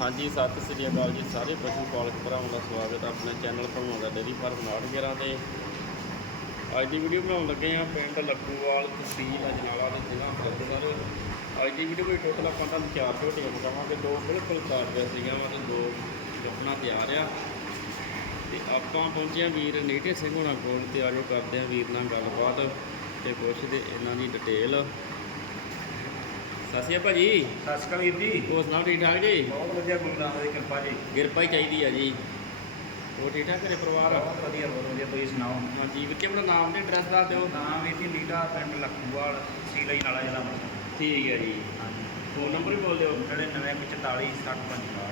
ਹਾਂਜੀ, ਸਤਿ ਸ੍ਰੀ ਅਕਾਲ ਜੀ ਸਾਰੇ ਪਸ਼ੂ ਪਾਲਕ ਭਰਾਵਾਂ ਦਾ ਸਵਾਗਤ ਹੈ। ਆਪਣੇ ਚੈਨਲ ਭਰਾਵਾਂ ਦਾ ਡੇਰੀ ਫਾਰਮ ਨਾਟਗੇਰਾ ਤੇ। ਅੱਜ ਦੀ ਵੀਡੀਓ ਬਣਾਉਣ ਲੱਗੇ ਆ ਪਿੰਡ ਲੱਖੂਵਾਲ ਤਹਿਸੀਲ ਅਜਨਾਲਾ ਦੇ ਜ਼ਿਲ੍ਹਾ ਅੰਮ੍ਰਿਤਸਰ। ਅੱਜ ਦੀ ਵੀਡੀਓ ਵਿੱਚ ਟੋਟਲ ਆਪਾਂ ਤੁਹਾਨੂੰ ਚਾਰ ਝੋਟੀਆਂ ਮਕਾਵਾਂਗੇ ਦੋ ਬਿਲਕੁਲ ਤਾਜ਼ੀਆਂ ਸੀਗੀਆਂ ਵਾ ਤੇ ਦੋ ਜਪਣਾ ਤਿਆਰ ਆ। ਤੇ ਆਪਾਂ ਪਹੁੰਚੇ ਆ ਵੀਰ ਨੀਟੇ ਸਿੰਘ ਹੋਣਾ ਕੋਲ ਤੇ ਆਜੋ ਕਰਦੇ ਆ ਵੀਰ ਨਾਲ ਗੱਲਬਾਤ ਤੇ ਪੁੱਛਦੇ ਇਹਨਾਂ ਦੀ ਡਿਟੇਲ ਸਤਿ ਸ਼੍ਰੀ ਅਕਾਲ ਭਾਜੀ। ਸਤਿ ਸ਼੍ਰੀ ਅਕਾਲ ਵੀਰ ਜੀ। ਹੋਰ ਸੁਣਾਓ ਠੀਕ ਠਾਕ ਜੀ? ਬਹੁਤ ਵਧੀਆ ਗੁਰੂ ਨਾਨਕ ਦੀ ਕਿਰਪਾ ਜੀ। ਕਿਰਪਾ ਹੀ ਚਾਹੀਦੀ ਆ ਜੀ। ਉਹ ਠੀਕ ਠਾਕ ਘਰੇ ਪਰਿਵਾਰ? ਬਹੁਤ ਵਧੀਆ ਬਹੁਤ ਵਧੀਆ ਤੁਸੀਂ ਸੁਣਾਓ? ਹਾਂਜੀ ਵਿੱਚੇ ਆਪਣਾ ਨਾਮ ਤੇ ਐਡਰੈਸ ਦੱਸ ਦਿਓ। ਨਾਮ ਵੀਰ ਜੀ ਲੀਲਾ ਪਿੰਡ ਲਖੂਵਾਲ ਸੀਲਾ ਹੀ ਨਾਲਾ ਜ਼ਿਲ੍ਹਾ ਅੰਮ੍ਰਿਤਸਰ। ਠੀਕ ਹੈ ਜੀ। ਹਾਂਜੀ। ਫੋਨ ਨੰਬਰ ਵੀ ਬੋਲ ਦਿਓ 9944 6055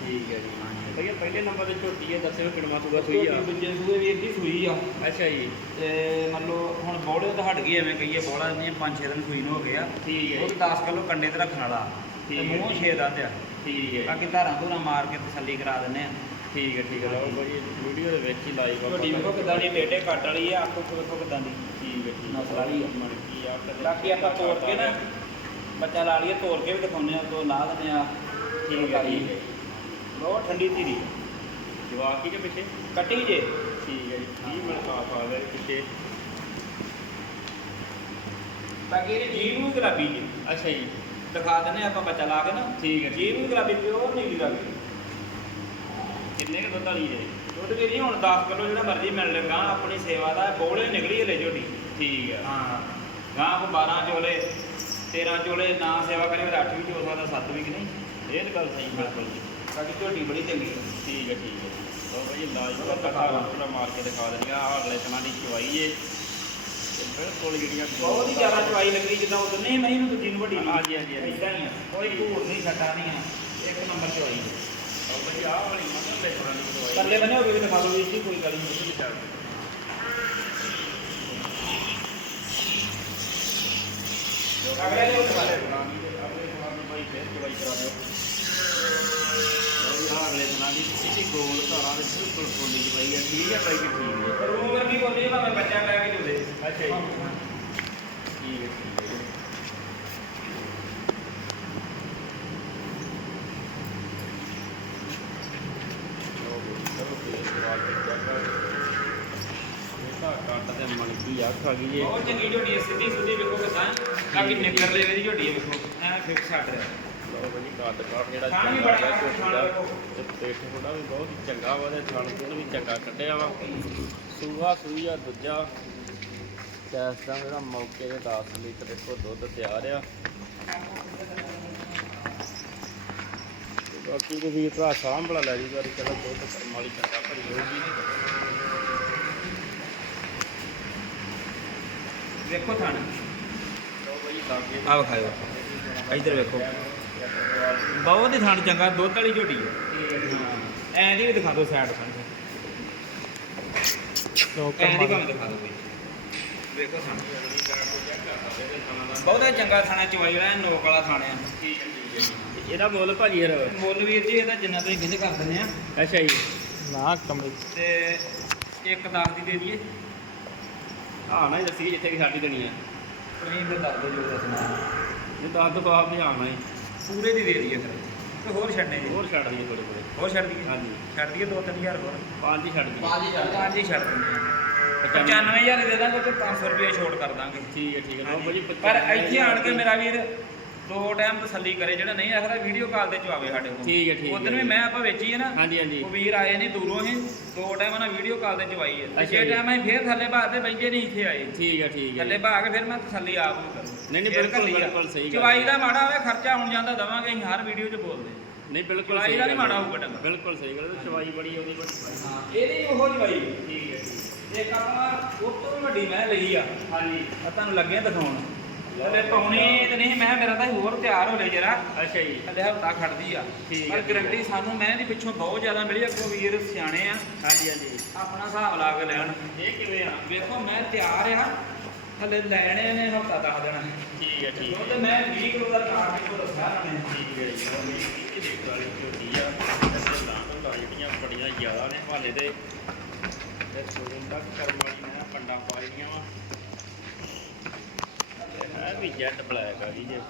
ਠੀਕ ਹੈ ਜੀ। ਭਈਆ ਪਹਿਲੇ ਨੰਬਰ ਤੇ ਝੋਟੀ ਹੈ ਦੱਸਿਓ ਕਿੰਨਾ ਸੂਗਾ ਸੂਈ ਆ। ਦੂਜੇ ਸੂਏ ਵੀਰ ਜੀ ਸੂਈ ਆ। ਅੱਛਾ ਜੀ। ਤੇ ਮੰਨ ਲਓ ਹੁਣ ਬੋੜੇ ਤਾਂ ਹਟ ਗਈ ਐਵੇਂ ਕਹੀਏ ਬੋੜਾ ਨਹੀਂ 5-6 ਦਿਨ ਸੂਈ ਨੂੰ ਹੋ ਗਿਆ ਠੀਕ ਹੈ ਉਹ ਜੀ। 10 ਕਿਲੋ ਕੰਡੇ ਤੇ ਰੱਖਣ ਵਾਲਾ। ਤੇ। ਮੂੰਹ 6 ਦੰਦ ਆ। ਠੀਕ ਹੈ। ਬਾਕੀ ਧਾਰਾਂ ਧੂਰਾਂ ਮਾਰ ਕੇ ਤਸੱਲੀ ਕਰਾ ਦਿੰਦੇ ਆ। ਠੀਕ ਹੈ ਠੀਕ ਹੈ। ਲਓ ਭਾਜੀ ਵੀਡੀਓ ਦੇ ਵਿੱਚ ਹੀ ਲਾਈਵ ਝੋਟੀ ਵੇਖੋ ਕਿਦਾਂ ਦੀ ਲੇਟੇ ਕੱਟ ਵਾਲੀ ਆ ਆਪਕੋ ਵੇਖੋ ਕਿਦਾਂ ਦੀ ਠੀਕ ਹੈ ਠੀਕ ਨਸਲ ਵਾਲੀ ਆ। ਮਣਕੀ ਆ ਬਾਕੀ ਆਪਾਂ ਤੋੜ ਕੇ ਨਾ ਬੱਚਾ ਲਾ ਲਈਏ ਤੋੜ ਕੇ ਵੀ ਦਿਖਾਉਂਦੇ ਆ ਤੋਂ ਲਾ ਦਿੰਦੇ ਆ। ਠੀਕ ਹੈ ਠੀਕ ਹੈ। ਬਹੁਤ ਠੰਡੀ ਧੀਰੀ। ਜਵਾਕ ਕੀ ਦੇ ਪਿੱਛੇ? ਕੱਟੀ ਜੇ। ਠੀਕ ਹੈ ਜੀ 20 ਮਿੰਟ ਆ ਪਾ ਪਿੱਛੇ। ਬਾਕੀ ਇਹਦੀ ਜੀਭ ਨੂੰ ਗੁਲਾਬੀ ਜੀ। ਅੱਛਾ ਜੀ। ਦਿਖਾ ਦਿੰਦੇ ਆਪਾਂ ਬੱਚਾ ਲਾ ਕੇ ਨਾ। ਠੀਕ ਹੈ। ਜੀਭ ਵੀ ਗੁਲਾਬੀ ਪਿਓਰ ਨਹੀਂ ਗੁਲਾਬੀ ਕਿੰਨੇ ਕੁ ਦੁੱਧ ਵਾਲੀ ਹੈ ਦੁੱਧ ਵੀ ਨਹੀਂ ਹੁਣ 10 ਕਿਲੋ ਜਿਹੜਾ ਮਰਜ਼ੀ ਮਿਲ ਲੇਗਾ ਆਪਣੀ ਸੇਵਾ ਦਾ ਬੋਲੇ ਨਿਕਲੀ ਹਲੇ ਝੋਟੀ ਠੀਕ ਹੈ। ਹਾਂ। ਗਾਂ ਕੋ 12 ਚੋਲੇ 13 ਚੋਲੇ ਨਾ ਸੇਵਾ ਕਰੇ ਤਾਂ 8 ਵੀ ਚੋ ਸਕਦਾ 7 ਵੀ ਕਿ ਨਹੀਂ? ਇਹ ਤਾਂ ਗੱਲ ਸਹੀ ਬਿਲਕੁਲ ਜੀ। ਬਾਕੀ ਝੋਟੀ ਬੜੀ ਚੰਗੀ ਹੈ। ਠੀਕ ਹੈ ਠੀਕ ਹੈ। ਲਓ ਭਾਈ ਲਾਈਵ ਦਾ ਕੱਟਾ ਰੋਟਾ ਮਾਰ ਕੇ ਦਿਖਾ ਦਿੰਦੇ ਆ ਅਗਲੇ ਤਰ੍ਹਾਂ ਦੀ ਚਵਾਈ ਏ। ਤੇ ਬਿਲਕੁਲ ਜਿਹੜੀਆਂ ਬਹੁਤ ਹੀ ਜ਼ਿਆਦਾ ਚਵਾਈ ਲੱਗੀ ਜਿੱਦਾਂ ਉਦੋਂ ਨਹੀਂ ਨਹੀਂ ਨੂੰ ਦੂਜੀ ਨੂੰ ਵੱਡੀ ਹਾਂਜੀ, ਹਾਂਜੀ, ਹਾਂਜੀ। ਇਦਾਂ ਹੀ ਆ। ਕੋਈ ਘੂਰ ਨਹੀਂ ਛੱਟਾ ਨਹੀਂ ਆ। ਇੱਕ ਨੰਬਰ ਚਵਾਈ ਹੈ ਭਾਈ ਆਹ ਵਾਲੀ ਮਤਲਬ ਲੈ ਚਵਾਈ। ਥੱਲੇ ਬਣੇ ਹੋਵੇ ਦਿਖਾ ਦਿਓ ਜੀ ਕੋਈ ਗੱਲ ਨਹੀਂ। ਉੱਥੇ ਚੱਲ ਅਗਲੇ ਦੇ ਉੱਤੇ ਵਾਲੇ ਪੁਰਾਣੀ ਦੇ ਅਗਲੇ ਤਰ੍ਹਾਂ ਦੀ ਭਾਈ ਫੇਰ ਚਵਾਈ ਕਰਾ ਦਿਓ। ਆਹ ਅਗਲੇ ਤਰ੍ਹਾਂ ਦੀ ਗੋਲ ਧਾਰਾਂ ਦੇ ਬਿਲਕੁਲ ਫੁੱਲੀ ਚਵਾਈ ਹੈ ਠੀਕ ਹੈ ਭਾਈ ਜੀ ਠੀਕ ਹੈ। ਰੂਮ ਵਰਗੀ ਬੋਲੀ ਭਾਵੇਂ ਬੱਚਾ ਲੈ ਕੇ ਜੁਦੇ ਅੱਛਾ ਜੀ। ਠੀਕ ਹੈ ਠੀਕ ਹੈ। ਵੀ, ਮਣਕੀ ਅੱਖ ਆ ਗਈ ਜੀ। ਬਹੁਤ ਚੰਗੀ ਝੋਟੀ ਹੈ ਸਿੱਧੀ ਸੁੱਧੀ ਵੇਖੋ ਕਿਸਾਂ ਬਾਕੀ ਨਿਕਰ ਲੈ ਦੀ ਝੋਟੀ ਹੈ ਵੇਖੋ। ਐ ਫਿਕਸ ਛੱਡ ਰਿਹਾ। ਲਓ ਬਈ ਕੱਦ ਕਾਠ ਜਿਹੜਾ ਵੀ ਚੰਗਾ ਹੈ, ਖਾਣ ਦਾ। ਤੇ ਪੇਟ ਥੋੜਾ ਵੀ ਬਹੁਤ ਹੀ ਚੰਗਾ ਵਾ ਤੇ ਥਣ ਥੁਣ ਵੀ ਚੰਗਾ ਕੱਢਿਆ ਵਾ। ਸੂਆ ਸੂਆ ਦੂਜਾ। ਕੈਸ ਦਾ ਜਿਹੜਾ ਮੌਕੇ ਦੇ 10 ਲੀਟਰ ਦੇਖੋ ਦੁੱਧ ਤਿਆਰ ਆ। ਬਾਕੀ ਕੋਈ ਵੀਰ ਭਰਾ ਸਾਂਭਲਾ ਲੈ ਜੂਗਾ ਤੇ ਚਲੋ ਦੁੱਧ ਕਰਮ ਵਾਲੀ ਚੰਗਾ ਭਰੀ ਹੋਊਗੀ। ਵੇਖੋ ਥਣ। ਲਓ ਬਈ ਲਾਗੇ ਆਹ ਵਿਖਾਇਓ। ਇੱਧਰ ਵੇਖੋ। ਬਹੁਤ ਹੀ ਥਣ ਚੰਗਾ ਦੁੱਧ ਵਾਲੀ ਝੋਟੀ ਹੈ। ਐਂ ਦੀ ਵੀ ਦਿਖਾ ਦਿਓ ਸਾਈਡ ਤੋਂ ਐਂ ਦੀ ਭਾਵੇਂ ਦਿਖਾ ਦਿਓ ਕੋਈ। ਵੇਖੋ ਥਣ ਬਹੁਤ ਹੀ ਚੰਗਾ ਥਾਣਾ ਚਵਾਈ ਇਹ ਨੋਕ ਵਾਲਾ ਥਾਣਾ ਇਹਦਾ ਮੁੱਲ ਭਾਜੀ ਯਾਰ ਮੁੱਲ ਵੀਰ ਜੀ ਇਹਦਾ ਜਿੰਨਾ ਤੁਸੀਂ ਕਹਿੰਦੇ ਕਰ ਦਿੰਦੇ ਆ। ਅੱਛਾ ਜੀ। ਨਾ ਕਮਰੇ ਤੇ ਇੱਕ 10 ਦੀ ਦੇ ਦਈਏ। ਹਾਂ ਨਾ ਦੱਸੀ ਜਿੱਥੇ ਕਿ ਸਾਡੀ ਦੇਣੀ ਆ। ਤੁਸੀਂ ਫਿਰ ਦੱਸ ਦਿਓ ਜੋ ਦੱਸਣਾ। ਜੇ ਦੱਸ ਦੋ ਆਪ ਵੀ ਆਉਣਾ ਹੈ। ਪੂਰੇ ਦੀ ਦੇ ਦਈਏ ਫਿਰ। ਤੇ ਹੋਰ ਛੱਡਨੇ ਜੀ ਹੋਰ ਛੱਡ ਦਈਏ ਥੋੜੇ ਥੋੜੇ ਹੋਰ ਛੱਡ ਦਈਏ? ਹਾਂਜੀ। ਛੱਡ ਦਈਏ 2-3000 ਹੋਰ। ਪੰਜ ਹੀ ਛੱਡ ਦਈਏ। ਪੰਜ ਹੀ ਛੱਡ ਦਿੰਦੇ ਆ। 95000 ਦੇ ਦਾਂਗੇ ਤੇ 500 ਰੁਪਏ ਛੋਟ ਕਰ ਦਾਂਗੇ। ਠੀਕ ਹੈ ਠੀਕ ਹੈ। ਪਰ ਇੱਥੇ ਆਣ ਕੇ ਮੇਰਾ ਵੀਰ ਦੋ ਟਾਈਮ ਤਸੱਲੀ ਕਰੇ ਜਿਹੜਾ ਨਹੀਂ ਆਖਦਾ ਵੀਡੀਓ ਕਾਲ ਤੇ ਚਵਾਵੇ ਸਾਡੇ ਕੋਲ। ਠੀਕ ਹੈ, ਠੀਕ ਹੈ। ਉਦੋਂ ਵੀ ਮੈਂ ਆਪਾਂ ਵੇਚੀ ਹੈ ਨਾ ਹਾਂਜੀ ਹਾਂਜੀ। ਉਹ ਵੀਰ ਆਏ ਨਹੀਂ ਦੂਰੋਂ ਹੀ ਦੋ ਟਾਈਮ ਉਹਨਾਂ ਵੀਡੀਓ ਕਾਲ ਤੇ ਚਵਾਈ ਹੈ। ਅੱਛਾ ਜੀ। ਟਾਈਮ ਅਸੀਂ ਫੇਰ ਥੱਲੇ ਬਾਹਰ ਤੇ ਬੈਠੇ ਨਹੀਂ ਇੱਥੇ ਆਏ। ਠੀਕ ਹੈ ਠੀਕ ਹੈ। ਥੱਲੇ ਬਹਾ ਕੇ ਫਿਰ ਮੈਂ ਤਸੱਲੀ ਆਪ ਨੂੰ ਕਰੂੰ। ਨਹੀਂ, ਨਹੀਂ, ਫਿਰ ਬਿਲਕੁਲ, ਘੱਲੀ ਆ। ਬਿਲਕੁਲ ਸਹੀ ਗੱਲ ਚਵਾਈ ਦਾ ਮਾੜਾ ਹੋਵੇ ਖਰਚਾ ਹੁਣ ਜਾਂਦਾ ਦਵਾਂਗੇ ਅਸੀਂ ਹਰ ਵੀਡੀਓ 'ਚ ਬੋਲਦੇ ਨਹੀਂ ਬਿਲਕੁਲ ਚਵਾਈ ਸਹੀ ਦਾ ਨਹੀਂ ਗੱਲ ਮਾੜਾ ਹੈ। ਹੋਊਗਾ ਡੰਗਰ। ਬਿਲਕੁਲ ਸਹੀ ਗੱਲ ਹੈ ਚਵਾਈ ਬੜੀ ਉਹਦੀ ਬੜੀ ਇਹਦੀ ਉਹੋ ਚਵਾਈ ਠੀਕ ਹੈ ਇੱਕ ਆਪਾਂ ਉਹ ਤੋਂ ਵੀ ਵੱਡੀ ਮੈਂ ਲਈ ਆ। ਹਾਂਜੀ। ਆ ਤੁਹਾਨੂੰ ਲੱਗੇ ਦਿਖਾਉਣ। ਤੇ ਪਾਉਣੀ ਤੇ ਨਹੀਂ ਮੈਂ ਮੇਰਾ ਤਾਂ ਹੋਰ ਤਿਆਰ ਹੋ ਲੈ ਜਰਾ। ਅੱਛਾ ਜੀ। ਹਲੇ ਹਫਤਾ ਖੜਦੀ ਆ। ਠੀਕ ਪਰ। ਗਰੰਟੀ ਸਾਨੂੰ ਮੈਂ ਦੀ ਪਿੱਛੋਂ ਬਹੁਤ ਜ਼ਿਆਦਾ ਮਿਲੀ ਕਿਉਂ ਵੀਰ ਸਿਆਣੇ ਆ। ਹਾਂਜੀ ਹਾਂਜੀ। ਆਪਣਾ ਹਿਸਾਬ ਲਾ ਕੇ ਲੈਣ। ਇਹ ਕਿਵੇਂ ਆ? ਵੇਖੋ ਮੈਂ ਤਿਆਰ ਆ। ਹਲੇ ਲੈਣੇ ਨੇ ਹਫਤਾ ਦੱਸ ਦੇਣਾ। ਠੀਕ ਹੈ ਠੀਕ ਉਹ ਤੇ ਮੈਂ 20 ਕਿਲੋ ਦਾ ਕਾਟ ਕੇ ਦੱਸਿਆ ਉਹਨਾਂ ਨੇ। ਠੀਕ ਹੈ ਜੀ ਉਹ ਇਹ ਦੇਖ ਵਾਲੀ ਝੋਟੀ ਆ? ਤੇ ਲਾਂ ਦਾ ਜਿਹੜੀਆਂ ਬੜੀਆਂ ਜ਼ਿਆਦਾ ਨੇ ਹਾਲੇ ਤੇ। ਤੇ ਸੋਰਨ ਤੱਕ ਕਰਮ ਵਾਲੀ ਮੈਂ ਪੰਡਾ ਪਾਈਆਂ ਵਾ। ਹੈ ਵੀ ਜੈਟ ਬਲੈਕ ਆ ਗਈ ਜੇ।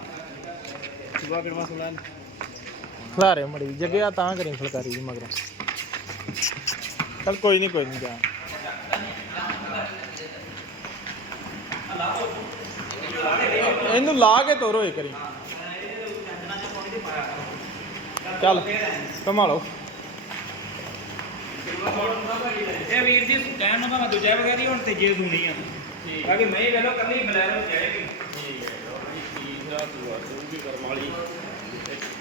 ਸੁਬਾ ਕਿਹੜਾ ਸੁਣਾ ਖਲਾਰੇ ਮੜੀ ਜਗਿਆ ਤਾਂ ਕਰੀ ਫਲਕਾਰੀ ਜੀ ਮਗਰ। ਚਲ ਕੋਈ ਨਹੀਂ ਕੋਈ ਨਹੀਂ ਜਾ ਇਹਨੂੰ ਲਾ ਕੇ ਤੋਰੋ ਇੱਕ ਵਾਰੀ। ਚੱਲ ਕਮਾਲੋ ਇਹ ਵੀਰ ਜੀ ਕਹਿਣ ਨੂੰ ਤਾਂ ਮੈਂ ਦੂਜਾ ਵਗੈਰੀ ਹੁਣ ਤੀਜੇ ਸੁਣੀ ਆ। ਬਾਕੀ ਮੈਂ ਹੀ ਵੇਲੋ ਕੱਲੀ ਬਲੈਰੋ ਜਾਏਗੀ। ਜੀ ਤੀਸਰਾ ਸੂਆ ਸੂਗੀ ਕਰਮ ਵਾਲੀ।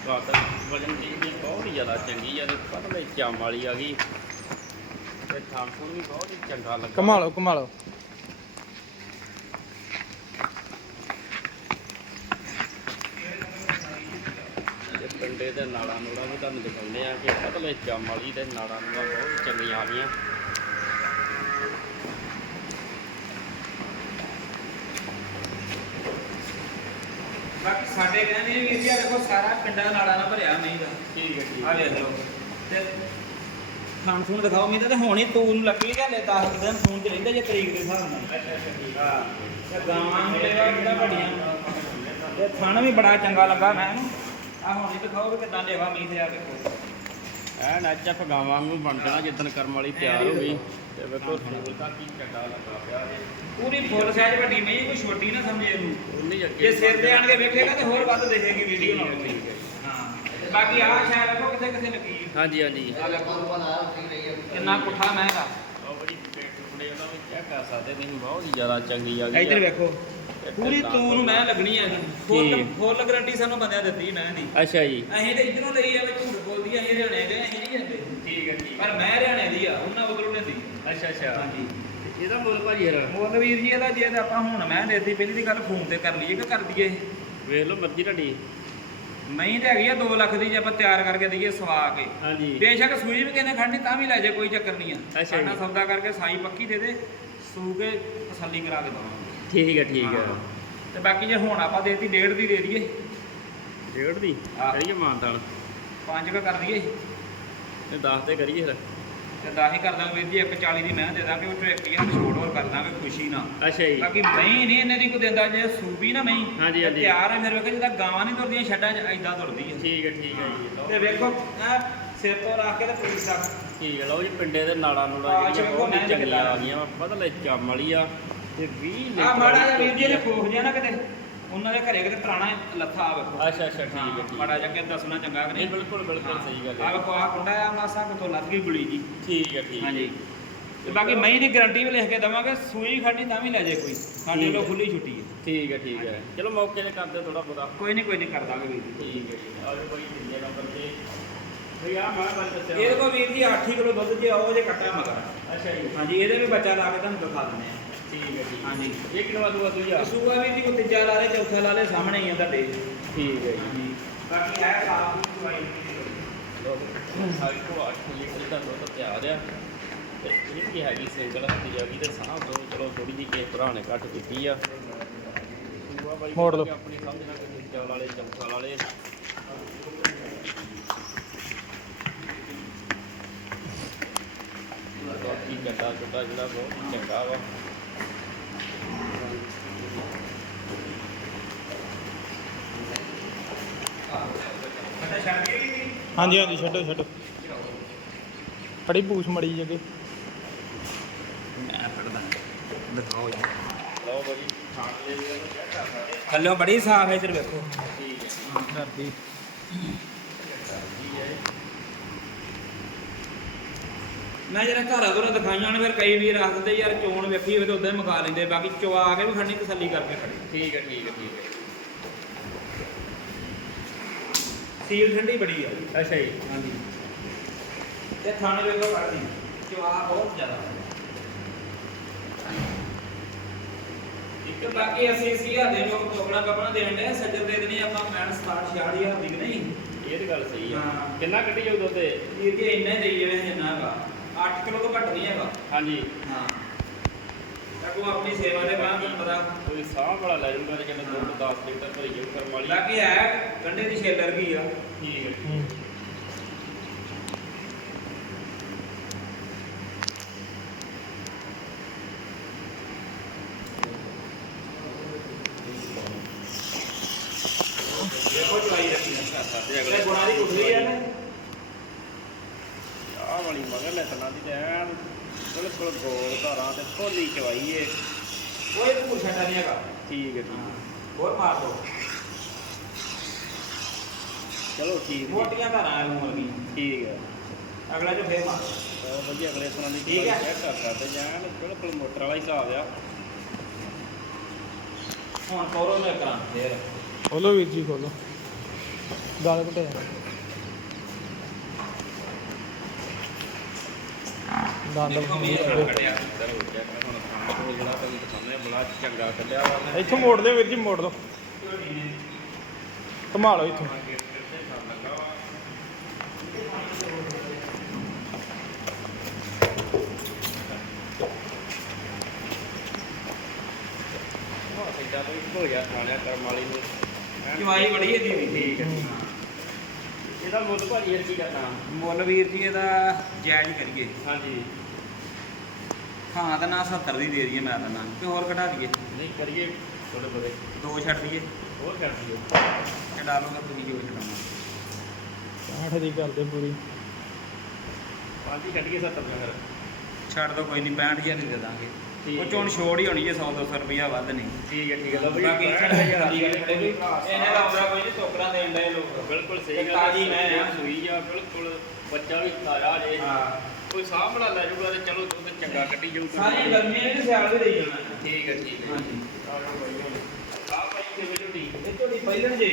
ਘੱਟ ਵਜਨ ਦੀ ਵੀ ਬਹੁਤ ਹੀ ਜ਼ਿਆਦਾ ਚੰਗੀ ਆ ਤੇ ਪਤਲੇ ਚਮ ਵਾਲੀ ਆ ਗਈ। ਤੇ ਥਾਂਪੂਨ ਵੀ ਬਹੁਤ ਹੀ ਚੰਗਾ ਲੱਗਾ। ਕਮਾਲੋ ਕਮਾਲੋ। ਪਿੰਡੇ ਦੇ ਨਾੜਾਂ ਨੂੜਾਂ ਵੀ ਤੁਹਾਨੂੰ ਦਿਖਾਉਂਦੇ ਆ ਕਿ ਪਤਲੇ ਚਮ ਵਾਲੀ ਤੇ ਨਾੜਾਂ ਨੂੜਾਂ ਬਹੁਤ ਚੰਗੀਆਂ ਆ ਗਈਆਂ। ਬਾਕੀ ਸਾਡੇ ਕਹਿੰਦੇ ਵੀਰ ਜੀ ਆ ਦੇਖੋ ਸਾਰਾ ਪਿੰਡਾਂ ਨਾਲਾਂ ਨਾਲ ਭਰਿਆ ਨਹੀਂ ਦਾ ਠੀਕ ਹੈ ਆ ਵੇਖ ਲਓ। ਤੇ ਖਾਣ ਫੂਨ ਦਿਖਾਓ ਤੇ ਹੁਣ ਹੀ ਤੂੰ ਨੂੰ ਲੱਗੀ ਗਿਆ ਲੈ 10 ਦਿਨ ਫੋਨ ਤੇ ਰਹਿੰਦਾ ਜੇ ਤਰੀਕ ਦੇ ਹਿਸਾਬ ਨਾਲ। ਅੱਛਾ ਅੱਛਾ ਠੀਕ ਹਾਂ। ਤੇ ਗਾਵਾਂ ਨੂੰ ਲੈਵਾ ਕਿਹੜਾ ਵੱਡੀਆਂ ਤੇ ਥਣ ਵੀ ਬੜਾ ਚੰਗਾ ਲੱਗਾ ਮੈਂ ਆ ਹੁਣ ਹੀ ਦਿਖਾਓ ਕਿਦਾਂ ਲੈਵਾ ਮੀਂਹ ਤੇ ਆ ਵੇਖੋ ਐ ਨੱਚਫ ਗਾਵਾਂ ਨੂੰ ਬਣ ਜਾਣਾ ਜਿੱਦਣ ਕਰਮ ਵਾਲੀ ਤਿਆਰ ਹੋ ਗਈ। ਤੇ ਵੇਖੋ ਸੂਲ ਦਾ ਕੀ ਚੰਗਾ ਲੱਗਾ ਪਿਆ ਇਹ ਪੂਰੀ ਫੁੱਲ ਸਾਈਜ਼ ਵੱਡੀ ਨਹੀਂ ਕੋਈ ਛੋਟੀ ਨਾ ਸਮਝੇ ਇਹਨੂੰ ਉਨੀ ਅੱਗੇ ਜੇ ਸਿਰ ਤੇ ਆਣ ਕੇ ਵੇਖੇਗਾ ਤੇ ਹੋਰ ਵੱਧ ਦੇਖੇਗੀ ਵੀਡੀਓ ਨਾਲ। ਠੀਕ ਹੈ। ਹਾਂ ਤੇ ਬਾਕੀ ਆਹ ਸ਼ਾਇਦ ਵੇਖੋ ਕਿੱਥੇ ਲੱਗੀ ਹੈ ਹਾਂਜੀ ਹਾਂਜੀ। ਆ ਵੇਖੋ ਕਿੰਨਾ ਪੁੱਠਾ ਮਹਿੰਗਾ ਉਹ ਬੜੀ ਪੇਟ ਟੁਕੜੇ ਉਹਨਾਂ ਵਿੱਚ ਚੈੱਕ ਕਰ ਸਕਦੇ ਤੁਸੀਂ ਬਹੁਤ ਹੀ ਜ਼ਿਆਦਾ ਚੰਗੀ ਆ ਗਈ ਇੱਧਰ ਆ। ਵੇਖੋ। ਤੇ ਪੂਰੀ ਤਾਂ- ਨੂੰ ਮੈਂ ਲੱਗਣੀ ਹੈ ਫੁੱਲ ਠੀਕ। ਫੁੱਲ ਗਰੰਟੀ ਸਾਨੂੰ ਬੰਦਿਆਂ ਦਿੱਤੀ ਮੈਂ ਦੀ ਅੱਛਾ ਜੀ। ਅਸੀਂ ਤੇ ਇਧਰੋਂ ਲਈ ਆ ਵੀ ਝੂਠ ਬੋਲਦੀ ਆ ਅਸੀਂ ਹਰਿਆਣੇ ਦੇ ਅਸੀਂ ਨਹੀਂ ਜਾਂਦੇ। ਠੀਕ ਹੈ ਠੀਕ ਪਰ ਮੈਂ ਹਰਿਆਣੇ ਦੀ ਆ ਉਹਨਾਂ ਉਧਰੋਂ ਲੈਂਦੀ ਅੱਛਾ ਅੱਛਾ। ਹਾਂਜੀ। ਇਹਦਾ ਮੁੱਲ ਭਾਜੀ ਹਰ ਮੁੱਲ ਵੀਰ ਜੀ ਇਹਦਾ ਜੇ ਤਾਂ ਆਪਾਂ ਹੁਣ ਮੈਂ ਦੇਤੀ ਪਹਿਲੀ ਦੀ ਗੱਲ ਫੋਨ ਤੇ ਕਰ ਲਈਏ ਕਿ ਕਰ ਦਈਏ? ਵੇਖ ਲਓ ਮਰਜ਼ੀ ਤੁਹਾਡੀ। ਮਹੀਂ ਤੇ ਹੈਗੀ ਆ 2 ਲੱਖ ਦੀ ਜੇ ਆਪਾਂ ਤਿਆਰ ਕਰਕੇ ਦਈਏ ਸਵਾ ਕੇ। ਹਾਂਜੀ। ਬੇਸ਼ੱਕ ਸੂਈ ਵੀ ਕਹਿੰਦੇ ਖੜਨੀ ਤਾਂ ਵੀ ਲੈ ਜਾਏ ਕੋਈ ਚੱਕਰ ਨਹੀਂ ਆ। ਅੱਛਾ ਜੀ। ਸਾਡਾ ਸੌਦਾ ਕਰਕੇ ਸਾਈ ਪੱਕੀ ਦੇ ਦੇ ਸੂ ਕੇ ਤਸੱਲੀ ਕਰਾ ਕੇ ਦਵਾਂਗੇ। ਠੀਕ ਹੈ ਠੀਕ ਹੈ। ਹਾਂ। ਤੇ ਬਾਕੀ ਜੇ ਹੁਣ ਆਪਾਂ ਦੇਤੀ ਡੇਢ ਦੀ ਦੇ ਦਈਏ। ਡੇਢ ਦੀ? ਹਾਂ। ਕਰੀਏ ਮਾਨਤਾਲ ਪੰਜ ਕੁ ਕਰ ਦਈਏ। ਤੇ 10 ਤੇ ਕਰੀਏ ਫਿਰ। ਤੇ 10 ਹੀ ਕਰ ਦਾਂਗੇ ਵੀਰ ਜੀ 140 ਦੀ ਮੈਂ ਦੇ ਦਾਂਗੇ ਉਹ ਇੱਕ ਹਜ਼ਾਰ ਛੋੜ ਹੋਰ ਕਰ ਦਾਂਗੇ ਖੁਸ਼ੀ ਨਾਲ। ਅੱਛਾ ਜੀ। ਬਾਕੀ ਮਹੀਂ ਨਹੀਂ ਇਹਨੇ ਦੀ ਕੋ ਦਿੰਦਾ ਜੇ ਸੂਬੀ ਨਾ ਮਹੀਂ। ਹਾਂਜੀ, ਹਾਂਜੀ। ਤਿਆਰ ਹੈ ਫਿਰ ਵੇਖੋ ਜਿੱਦਾਂ ਗਾਵਾਂ ਨਹੀਂ ਤੁਰਦੀਆਂ ਛੱਡਾਂ 'ਚ ਐਦਾਂ ਤੁਰਦੀ ਹੈ ਠੀਕ ਹੈ ਠੀਕ ਹੈ ਜੀ। ਤੇ ਵੇਖੋ ਆ ਸਿਰ ਤੋਂ ਰੱਖ ਕੇ ਤੇ ਪੁਲਿਸ ਤੱਕ ਠੀਕ ਹੈ ਲਓ ਜੀ ਪਿੰਡੇ ਦੇ ਨਾੜਾ ਨੂੜਾ ਜਿਹੜੀਆਂ ਵੇਖੋ ਬਹੁਤ ਹੀ ਮੈਂ ਚੰਗੀਆਂ ਆ ਗਈਆਂ ਪਤਲੇ ਚਮ ਵਾਲੀ ਆ ਤੇ 20 ਆ ਲੀਟਰ ਮਾੜਾ ਜਿਹਾ ਵੀਰ ਜੀ ਨੇ ਆ। ਖੋਖ ਜਿਆ ਨਾ ਕਿਤੇ ਉਹਨਾਂ ਦੇ ਘਰੇ ਕਿਤੇ ਪੁਰਾਣਾ ਲੱਥਾ ਆ ਵੇਖੋ। ਅੱਛਾ ਅੱਛਾ ਠੀਕ ਹੈ ਮਾੜਾ ਜਿਹਾ ਕਿ ਦੱਸਣਾ ਚੰਗਾ ਕਿ ਨਹੀਂ ਬਿਲਕੁਲ ਬਿਲਕੁਲ ਸਹੀ ਗੱਲ ਆ। ਵੇਖੋ ਆ ਕੁੰਡਾ ਆ ਮਾਸਾ ਕਿਤੋਂ ਲੱਗ ਗਈ ਗੁਲੀ ਜੀ। ਠੀਕ ਹੈ ਠੀਕ ਹੈ ਹਾਂਜੀ। ਤੇ ਬਾਕੀ ਮਹੀਂ ਦੀ ਗਾਰੰਟੀ ਵੀ ਲਿਖ ਕੇ ਦਵਾਂਗੇ ਸੂਈ ਖੜਨੀ ਤਾਂ ਵੀ ਲੈ ਜਾਏ ਕੋਈ। ਸਾਡੇ ਹੈ। ਖੁੱਲੀ ਛੁੱਟੀ ਹੈ ਠੀਕ ਹੈ ਠੀਕ ਹੈ ਚਲੋ ਮੌਕੇ ਤੇ ਕਰਦੇ ਥੋੜਾ ਬਹੁਤਾ। ਕੋਈ ਨਹੀਂ ਕੋਈ ਨਹੀਂ ਕਰ ਦਾਂਗੇ ਵੀਰ ਜੀ। ਠੀਕ ਹੈ ਜੀ ਆਜੋ ਬਾਈ ਤੀਜੇ ਨੰਬਰ ਤੇ ਭਈ ਆ ਮੈਂ ਗੱਲ ਦੱਸਿਆ ਇਹਦੇ ਕੋਲ ਵੀਰ ਜੀ 8 ਕਿਲੋ ਦੁੱਧ ਜੇ ਆਓ ਜੇ ਕੱਟਾ ਮਗਰ। ਅੱਛਾ ਜੀ। ਹਾਂਜੀ ਇਹਦੇ ਵੀ ਬੱਚਾ ਲਾ ਕੇ ਤੁਹਾਨੂੰ ਦਿਖਾ ਦਿੰਦੇ ਆ ਠੀਕ ਹੈ ਜੀ। ਹਾਂਜੀ। ਇਹ ਕਿਲੋ ਦੂਆ ਦੂਜਾ ਸੂਆ ਵੀਰ ਜੀ ਕੋ ਤੀਜਾ ਲਾ ਲੈ ਚੌਥਾ ਲਾ ਲੈ ਸਾਹਮਣੇ ਹੀ ਆ ਤੁਹਾਡੇ। ਠੀਕ ਹੈ ਜੀ। ਹਾਂਜੀ। ਬਾਕੀ ਹੈ ਸਾਫ਼ ਲੋ ਸਾਈ ਕੋ 8 ਲੀਟਰ ਦਾ ਦੁੱਧ ਤਿਆਰ ਆ ਤੇ ਇਹ ਕੀ ਹੈਗੀ ਸਿੰਗਲ ਆ ਗਈ ਤੇ ਸਾਹ ਤੋਂ ਚਲੋ ਥੋੜੀ ਜਿਹੀ ਕੇ ਭਰਾ ਨੇ ਘੱਟ ਦਿੱਤੀ ਆ। ਸੂਆ ਬਾਈ ਮੋੜ ਲਓ। ਆਪਣੀ ਸਮਝ ਨਾਲ ਕੋਈ ਚਾਲ ਵਾਲੇ ਚੌਥਾ ਵਾਲੇ ਬਾਕੀ ਗੁੱਡਾ ਜਿਹੜਾ ਬਹੁਤ ਚੰਗਾ ਵਾ। ਹਾਂਜੀ ਹਾਂਜੀ ਛੱਡੋ ਛੱਡੋ। ਫੜੀ ਪੂਛ ਮੜੀ ਜਗੇ ਮੈਂ ਫੜਦਾ ਦਿਖਾਓ ਜੀ ਲਓ ਥੱਲੇ ਬੜੀ ਸਾਫ਼ ਹੈ ਇੱਧਰ ਵੇਖੋ। ਠੀਕ ਹੈ ਧਰਤੀ ਠੀਕ ਹੈ। ਮੈਂ ਜਿਹੜਾ ਘਰਾਂ ਤੋਂ ਦਿਖਾਈਆਂ ਨੇ ਫਿਰ ਕਈ ਵੀਰ ਆਖਦੇ ਯਾਰ ਚੋਣ ਵੇਖੀ ਹੋਵੇ ਤਾਂ ਉਦਾਂ ਹੀ ਮਗਾ ਲੈਂਦੇ ਬਾਕੀ ਚਵਾ ਕੇ ਵੀ ਖੜਨੀ ਤਸੱਲੀ ਕਰਕੇ ਖੜੀ ਠੀਕ ਹੈ ਠੀਕ ਹੈ ਠੀਕ ਹੈ। ਸੀਲ ਠੰਡੀ ਬੜੀ ਆ। ਅੱਛਾ ਜੀ। ਹਾਂਜੀ। ਤੇ ਥਾਣੇ ਵੇਖੋ ਕੱਢਦੀ ਚਵਾ ਬਹੁਤ ਜ਼ਿਆਦਾ। ਇੱਕ ਬਾਕੀ ਅਸੀਂ ਇਸੀ ਹਜ਼ਾਰ ਦੇ ਲੋਕ ਟੋਕਣਾ ਕਪਣਾ ਦੇਣ ਦੇ ਸੱਜਰ ਦੇ ਦੇਣੀ ਆਪਾਂ ਮੈਨ 67 ਹਜ਼ਾਰ ਦੀ ਕਿ ਨਹੀਂ? ਇਹ ਤਾਂ ਗੱਲ ਸਹੀ ਆ। ਹਾਂ। ਕਿੰਨਾ ਕੱਢੀ ਜਾਊ ਦੁੱਧ ਇਹ? ਵੀਰ ਜੀ ਇੰਨਾ ਹੀ ਦੇਈ ਜਾਵੇ ਜਿੰਨਾ ਹੈਗਾ 8 ਕਿਲੋ ਤੋਂ ਘੱਟ ਨਹੀਂ ਹੈਗਾ। ਹਾਂਜੀ। ਹਾਂ। ਤਾਂ ਕੋ ਆਪਣੀ ਸੇਵਾ ਦੇ ਬਾਅਦ ਤੁਹਾਨੂੰ ਪਤਾ। ਕੋਈ ਸਾਹ ਵਾਲਾ ਲੈ ਜਾਊਗਾ ਤੇ ਕਹਿੰਦੇ ਦੁੱਧ 10 ਲੀਟਰ ਭਰੀ ਜਾਊ ਕਰਮ ਵਾਲੀ। ਹੈ ਗੰਡੇ ਦੀ ਛੇਲਰ ਕੀ ਆ। ਠੀਕ ਹੈ ਹੂੰ ਦੇਖੋ ਚਵਾਈ ਰੱਖੀ ਹੈ ਤੇ ਇਹ ਅਗਲੇ ਗੁਣਾ ਦੀ ਕੁੱਟਲੀ ਆ ਨਾ ਨਸਲਾਂ ਦੀ ਤੇ ਐਨ ਬਿਲਕੁਲ ਗੋਲ ਧਾਰਾਂ ਤੇ ਭੋਲੀ ਚਵਾਈ ਏ ਕੋਈ ਭੂਰ ਛੱਡਾ ਨਹੀਂ ਹੈਗਾ। ਠੀਕ ਹੈ ਠੀਕ ਹੋਰ ਮਾਰ ਦੋ। ਚਲੋ ਠੀਕ ਜੀ ਮੋਟੀਆਂ ਧਾਰਾਂ ਨੂੰ ਮੁਰਗੀ ਠੀਕ ਹੈ। ਅਗਲਾ ਜੋ ਫੇਰ ਮਾਰ। ਬਹੁਤ ਵਧੀਆ ਅਗਲੇ ਤਰ੍ਹਾਂ ਦੀ ਠੀਕ ਹੈ। ਚੈੱਕ ਕਰ ਸਕਦੇ ਜਾਨ ਬਿਲਕੁਲ ਮੋਟਰ ਵਾਲਾ ਹੀ ਹਿਸਾਬ ਆ। ਹੁਣ ਕੋਰੋ ਮੈਂ ਕਰਾਂ ਫੇਰ। ਖੋਲੋ ਵੀਰ ਜੀ ਖੋਲੋ। ਗਾਲ ਘਟਿਆ ਦੰਦ ਦੇਖੋ ਵੀ ਇਹ ਵਿਖਾਉਂਦੇ ਕੱਢਿਆ ਚਲੋ ਚੈੱਕ ਹੁਣ ਖਾਣਾ ਉਹ ਜਿਹੜਾ ਤੁਹਾਨੂੰ ਦਿਖਾਉਂਦੇ ਬੜਾ ਚੰਗਾ ਕੱਢਿਆ ਵਾ ਉਹਨੇ। ਇੱਥੋਂ ਮੋੜ ਦਿਓ ਵੀਰ ਜੀ ਮੋੜ ਦਿਓ। ਘੁਮਾ ਲਓ ਇੱਥੋਂ। ਹੋ ਜਵਾਈ ਬੜੀ ਇਹਦੀ ਵੀ ਠੀਕ ਹੈ। ਇਹਦਾ ਮੁੱਲ ਭਾਜੀ ਇਹ ਕੀ ਕਰਨਾ ਮੁੱਲ ਵੀਰ ਜੀ ਇਹਦਾ ਜਾਇਜ਼ ਕਰੀਏ। ਹਾਂਜੀ। ਹਾਂ ਤਾਂ ਨਾ 70 ਦੀ ਦੇ ਦਈਏ ਮੈਂ ਤਾਂ ਨਾ। ਤੇ ਹੋਰ ਘਟਾ ਦਈਏ। ਨਹੀਂ ਕਰੀਏ ਥੋੜੇ ਬੜੇ ਦੋ ਛੱਡ ਦਈਏ। ਹੋਰ ਕਰ ਦਈਏ। ਛਡਾ ਲਓਗਾ ਤੁਸੀਂ ਜੋ ਛਡਾਉਣਾ 60 ਦੀ ਕਰਦੇ ਪੂਰੀ। ਪੰਜ ਕੱਢ ਕੇ 70 ਦਾ ਫਿਰ। ਛੱਡ ਦੋ ਕੋਈ ਨਹੀਂ 65000 ਦੀ ਦੇ ਦਾਂਗੇ। ਉਹ ਚੋਂ ਛੋੜ ਹੀ ਹੋਣੀ ਜੇ 100 200 ਰੁਪਇਆ ਵੱਧ ਨਹੀਂ। ਠੀਕ ਹੈ ਠੀਕ ਹੈ। ਲਓ ਬਈ ਬਾਕੀ ਦੀ ਇਹਨਾਂ ਦਾ ਆਉਂਦਾ ਕੋਈ ਨਹੀਂ ਟੋਕਰਾ ਦੇਣ ਦੇ ਲੋਕ। ਬਿਲਕੁਲ ਸਹੀ ਤੇ ਗੱਲ ਤਾਜ਼ੀ ਮੈਂ ਆ। ਸੂਈ ਆ ਬਿਲਕੁਲ ਬੱਚਾ ਵੀ ਤਾਜ਼ਾ ਜੇ। ਹਾਂ। ਕੋਈ ਸਾਹ ਬੜਾ ਲੈ ਜਾਊਗਾ ਤੇ ਚਲੋ ਦੁੱਧ ਚੰਗਾ ਕੱਢੀ ਜਾਊਗਾ ਸਾਰੀਆਂ ਗਰਮੀਆਂ ਵਿੱਚ ਸਿਆਲ ਵੀ ਦੇਈ ਜਾਣਾ। ਠੀਕ ਹੈ ਠੀਕ ਹੈ। ਹਾਂਜੀ। ਆਹ ਭਾਈ ਕਿਵੇਂ ਝੁੱਟੀ ਇਹ ਤੁਹਾਡੀ ਪਹਿਲਣ ਜੇ।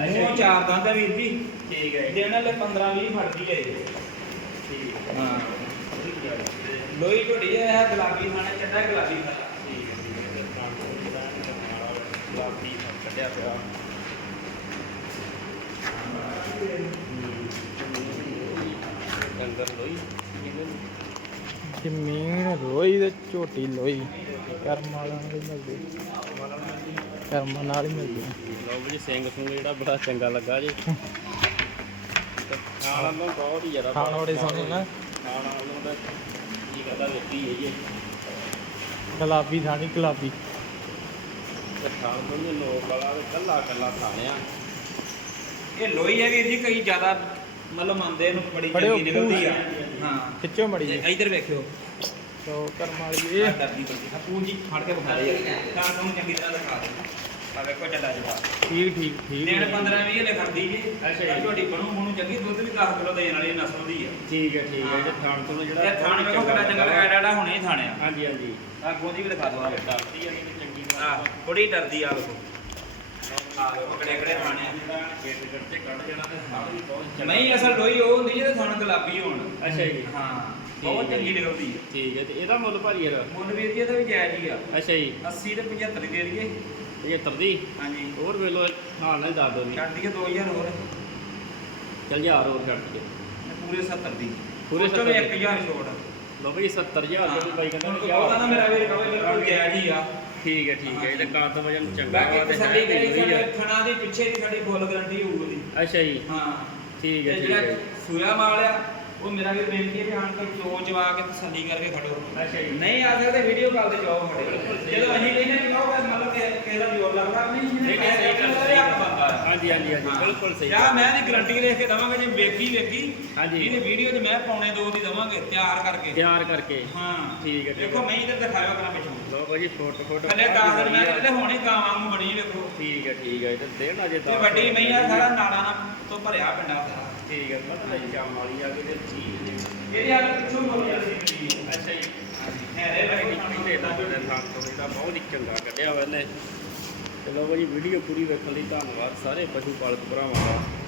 ਮੂੰਹ ਚਾਰ ਦੰਦ ਆ ਵੀਰ ਜੀ। ਠੀਕ ਹੈ ਦੇਣ ਵਾਲੇ 15 20 ਫੜਦੀ ਹੈ ਹੈ ਹਾਂ ਠੀਕ ਹੈ। ਲੋਈ ਢੋੜੀ ਹੈ ਇਹ ਗੁਲਾਬੀ ਖਾਣਾ ਚੱਡਾ ਗੁਲਾਬੀ ਖਾਣਾ ਠੀਕ ਹੈ ਠੀਕ ਹੈ ਟਰਾਂਸਪੋਰਟ ਜਿਹੜਾ ਹੈ ਨਾਲ ਗੁਲਾਬੀ ਕੱਢਿਆ ਪਿਆ। ਅੰਦਰ ਲੋਈ ਇਹਨੇ ਜ਼ਮੀਨ ਰੋਈ ਤੇ ਝੋਟੀ ਲੋਈ। ਕਰਮ ਵਾਲਾ ਨਾਲ ਹੀ ਮਿਲਦੀ। ਕਰਮ ਨਾਲ ਹੀ ਮਿਲਦੀ। ਲਓ ਜੀ ਸਿੰਘ ਸੁੰਗ ਜਿਹੜਾ ਬੜਾ ਚੰਗਾ ਲੱਗਾ ਜੀ। ਖਾਣ ਬਹੁਤ ਹੀ ਜ਼ਿਆਦਾ ਖਾਣ ਬੜੇ ਸੋਹਣੇ ਨਾ। ਖਾਣ ਨੂੰ ਤਾਂ ਕਹਦਾ ਵੇਖੀ ਹੈ ਜੀ ਗੁਲਾਬੀ ਥਾਣੀ ਗੁਲਾਬੀ। ਤੇ ਲੋਕ ਵਾਲਾ ਤੇ ਕੱਲਾ ਕੱਲਾ ਖਾਣਿਆ ਇਹ ਲੋਈ ਹੈ ਵੀਰ ਜੀ ਕਈ ਜ਼ਿਆਦਾ ਮਤਲਬ ਮੰਨਦੇ ਇਹਨੂੰ ਬੜੀ ਚੰਗੀ ਨਿਕਲਦੀ ਆ। ਹਾਂ। ਖਿੱਚੋ ਮੜੀ ਜੀ ਤੇ ਇੱਧਰ ਵੇਖਿਓ। ਸੋ ਕਰਮ ਵਾਲੀ ਇਹ ਇਹ ਡਰਦੀ ਬੰਦੀ ਆ। ਪੂੰਜੀ ਫੜ ਕੇ ਬਖਾ ਦੇ। ਤਾਂ ਤੁਹਾਨੂੰ ਚੰਗੀ ਤਰ੍ਹਾਂ ਦਿਖਾ ਦੇ। ਆ ਵੇਖੋ ਚੱਲਾ ਜਵਾ ਠੀਕ ਠੀਕ ਠੀਕ। ਦਿਨ 15 20 ਲੈ ਖੜਦੀ ਜੀ। ਅੱਛਾ ਜੀ। ਤੁਹਾਡੀ ਬਣੂ ਬਣੂ ਚੰਗੀ ਦੁੱਧ ਵੀ 10 ਕਿਲੋ ਦੇਣ ਵਾਲੀ ਨਸਲ ਦੀ ਆ। ਠੀਕ ਹੈ ਠੀਕ ਹੈ। ਜੇ ਖਾਣ ਤੋਂ ਜਿਹੜਾ ਇਹ ਥਾਣ ਵੇਖੋ ਕਿੰਨਾ ਚੰਗਾ ਲਗਾ ਡਾਡਾ ਹੁਣੇ ਹੀ ਥਾਣਿਆ। ਹਾਂਜੀ ਹਾਂਜੀ। ਆ ਗੋਦੀ ਵੀ ਦਿਖਾ ਦੋ ਆ ਡਰਦੀ ਆ ਕਿ ਚੰਗੀ ਆ ਬੜੀ ਡਰਦੀ ਆ ਵੇਖੋ। ਥਾਣੇ ਨਹੀਂ ਅਸਲ ਲੋਈ ਉਹ ਹੁੰਦੀ ਜਿਹਦੇ ਥਣ ਗੁਲਾਬੀ ਹੋਣ। ਅੱਛਾ ਜੀ। ਹਾਂ ਬਹੁਤ ਹੈ ਚੰਗੀ। ਨਿਕਲਦੀ ਆ। ਠੀਕ ਹੈ ਤੇ ਇਹਦਾ ਮੁੱਲ ਭਾਜੀ ਇਹਦਾ? ਮੁੱਲ ਵੀਰ ਜੀ ਇਹਦਾ ਵੀ ਜਾਇਜ਼ ਹੀ ਆ। ਅੱਛਾ ਜੀ। 80 ਤੇ 75 ਦੀ ਦੇ ਦਈਏ। ਇਹ ਤਰਦੀ ਹਾਂਜੀ। ਹੋਰ ਵੇਲੋ ਹਾਲ ਨਾਲ ਦੱਸ ਦੋ ਜੀ। ਛੱਡ ਦਈਏ 2000 ਹੋਰ। ਚੱਲ ਯਾਰ ਹੋਰ ਛੱਡ ਤੇ ਪੂਰੇ 70 ਦੀ। ਪੂਰੇ ਉਸ ਤੋਂ ਵੀ 70 1000 ਛੋੜ ਲੋ ਬਈ 70000 ਰੁਪਏ ਬਾਈ ਕਹਿੰਦਾ ਹੁਣ ਉਹਦਾ ਨਾ ਮੇਰਾ ਕਹੇ ਬਿਲਕੁਲ ਜਾਇਜ਼ ਹੀ ਆ। ਠੀਕ ਹੈ ਠੀਕ ਹੈ ਇਹਦਾ ਕਾਤ ਵਜਨ ਚੰਗਾ ਵਾ ਬਾਕੀ ਤੇ ਤਸੱਲੀ ਕਰੀ ਵੀ। ਸਾਡੇ ਥਣਾ ਦੀ ਪਿੱਛੇ ਦੀ ਸਾਡੀ ਫੁੱਲ ਗਰੰਟੀ ਹੋਊਗੀ। ਅੱਛਾ ਜੀ। ਹਾਂ। ਠੀਕ ਹੈ ਠੀਕ ਹੈ। ਸੂਆ ਮਾਲ ਆ ਉਹ ਮੇਰਾ ਵੀ ਬੇਨਤੀ ਹੈ ਕਿ ਆਣ ਕੇ ਚੋ ਚਵਾ ਕੇ ਤਸੱਲੀ ਕਰਕੇ ਖੜੋ। ਅੱਛਾ ਜੀ। ਨਹੀਂ ਆ ਸਕਦੇ ਵੀਡੀਓ ਕਾਲ ਤੇ ਜਾਓ ਸਾਡੇ ਜਦੋਂ ਅਸੀਂ ਕਹਿੰਦੇ ਵੀ ਕਹੋ ਬਸ ਮਤਲਬ ਕਿ ਕਿਸੇ ਦਾ ਜ਼ੋਰ ਲੱਗਦਾ ਨਹੀਂ ਨਹੀਂ ਨਹੀਂ। ਹਾਂਜੀ ਹਾਂਜੀ ਹਾਂਜੀ ਬਿਲਕੁਲ ਸਹੀ। ਜਾਂ ਗੱਲ। ਮੈਂ ਦੀ ਗਾਰੰਟੀ ਲਿਖ ਕੇ ਦਵਾਂਗਾ ਜੇ ਵੇਖੀ ਵੇਖੀ। ਹਾਂਜੀ। ਇਹਨੇ ਵੀਡੀਓ 'ਚ ਮੈਂ ਪੌਣੇ ਦੋ ਦੀ ਦਵਾਂਗੇ ਤਿਆਰ ਕਰਕੇ। ਤਿਆਰ ਕਰਕੇ। ਹਾਂ। ਠੀਕ ਹੈ, ਦੇਖੋ। ਮੈਂ ਇਧਰ ਦਿਖਾਇਆ ਕਰਾਂ ਪਿੱਛੋਂ। ਲੋ ਭਾਜੀ ਫੋਟੋ ਫੋਟੋ। ਥੱਲੇ 10 ਦਿਨ ਮੈਂ ਕਿਤੇ ਹੁਣੇ ਗਾਵਾਂ ਨੂੰ ਬਣੀ ਵੇਖੋ। ਠੀਕ ਹੈ ਠੀਕ ਹੈ। ਤੇ ਦੇਣਾ ਜੇ ਤੇ ਵੱਡੀ ਮਈਆ ਸਾਰਾ ਨਾੜਾ ਨਾਲ ਤੋਂ ਭਰਿਆ ਪਿੰਡਾ ਸਾਰਾ ਠੀਕ ਹੈ ਸ਼ਾਮ ਵਾਲੀ ਆ ਤੇ ਨੇ ਇਹਦੀ ਪਿੱਛੋਂ ਬੋਲ ਅੱਛਾ ਜੀ। ਜਿਹੜਾ ਥਾਂ ਤੋਂ ਇਹਦਾ ਬਹੁਤ ਹੀ ਚੰਗਾ ਕੱਢਿਆ ਹੋਇਆ ਨੇ ਚਲੋ ਭਾਜੀ ਵੀਡੀਓ ਪੂਰੀ ਵੇਖਣ ਲਈ ਧੰਨਵਾਦ ਸਾਰੇ ਪਸ਼ੂ ਪਾਲਕ ਭਰਾਵਾਂ ਦਾ।